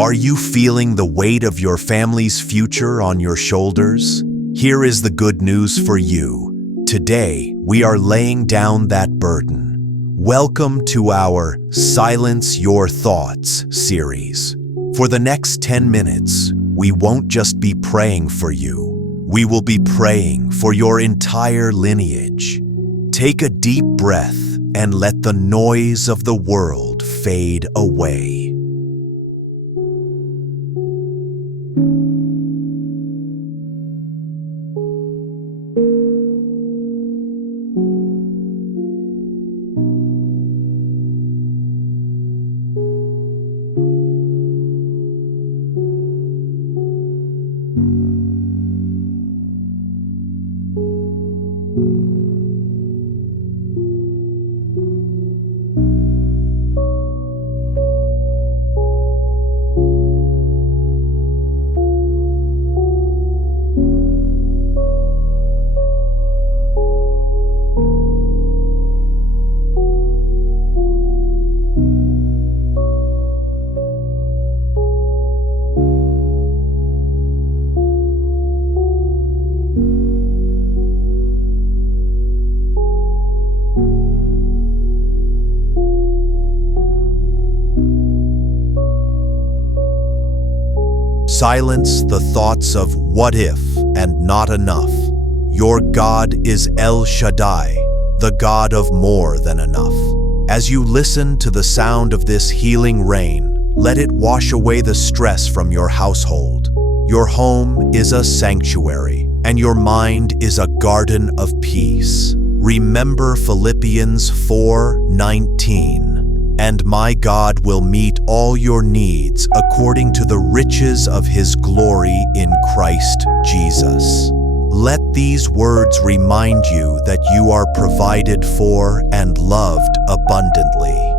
Are you feeling the weight of your family's future on your shoulders? Here is the good news for you. Today, we are laying down that burden. Welcome to our Silence Your Thoughts series. For the next 10 minutes, we won't just be praying for you. We will be praying for your entire lineage. Take a deep breath and let the noise of the world fade away. Silence the thoughts of what if and not enough. Your God is El Shaddai, the God of more than enough. As you listen to the sound of this healing rain, let it wash away the stress from your household. Your home is a sanctuary, and your mind is a garden of peace. Remember Philippians 4:19. And my God will meet all your needs according to the riches of his glory in Christ Jesus. Let these words remind you that you are provided for and loved abundantly.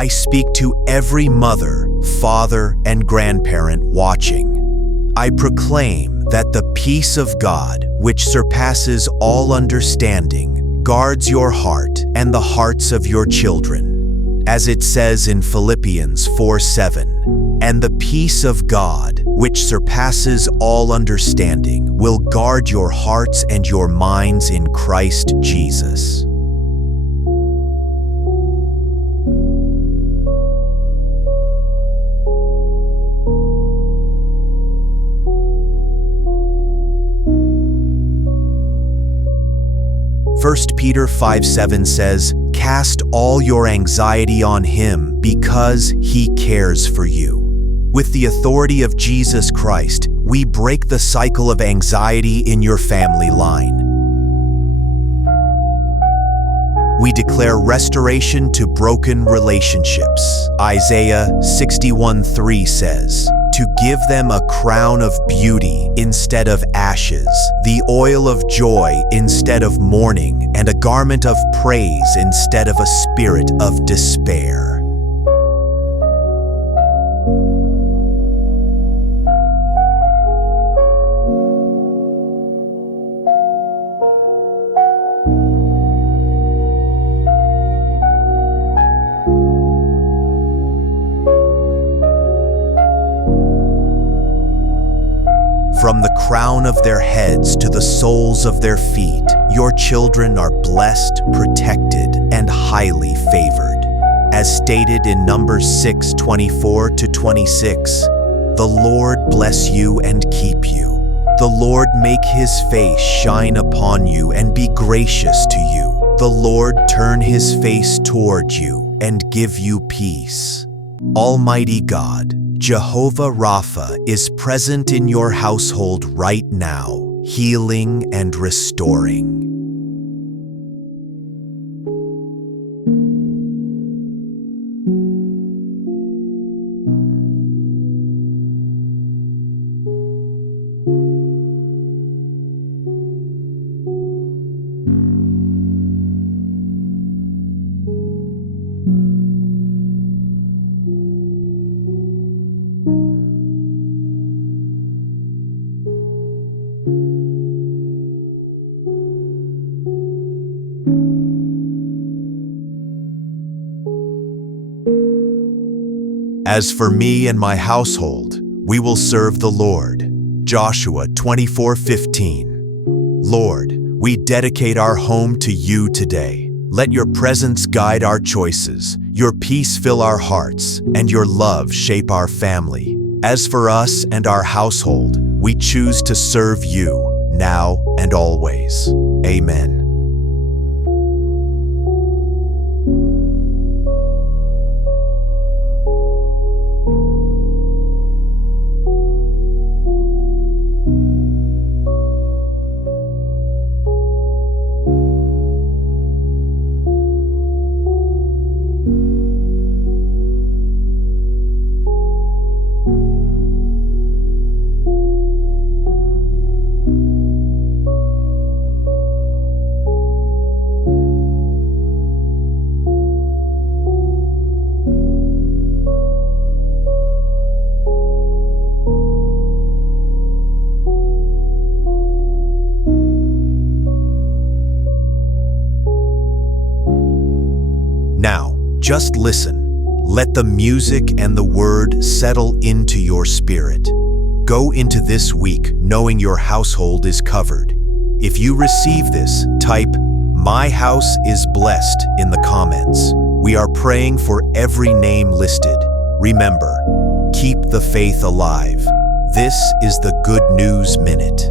I speak to every mother, father, and grandparent watching. I proclaim that the peace of God, which surpasses all understanding, guards your heart and the hearts of your children. As it says in Philippians 4:7, and the peace of God, which surpasses all understanding, will guard your hearts and your minds in Christ Jesus. 1 Peter 5:7 says, "Cast all your anxiety on him because he cares for you." With the authority of Jesus Christ, we break the cycle of anxiety in your family line. We declare restoration to broken relationships. Isaiah 61:3 says, "To give them a crown of beauty instead of ashes, the oil of joy instead of mourning, and a garment of praise instead of a spirit of despair." From the crown of their heads to the soles of their feet, your children are blessed, protected, and highly favored. As stated in Numbers 6:24-26, "The Lord bless you and keep you. The Lord make his face shine upon you and be gracious to you. The Lord turn his face toward you and give you peace." Almighty God, Jehovah Rapha, is present in your household right now, healing and restoring. As for me and my household, we will serve the Lord. Joshua 24:15. Lord, we dedicate our home to you today. Let your presence guide our choices, your peace fill our hearts, and your love shape our family. As for us and our household, we choose to serve you now and always. Amen. Now, just listen. Let the music and the word settle into your spirit. Go into this week knowing your household is covered. If you receive this, type, "My house is blessed" in the comments. We are praying for every name listed. Remember, keep the faith alive. This is the Good News Minute.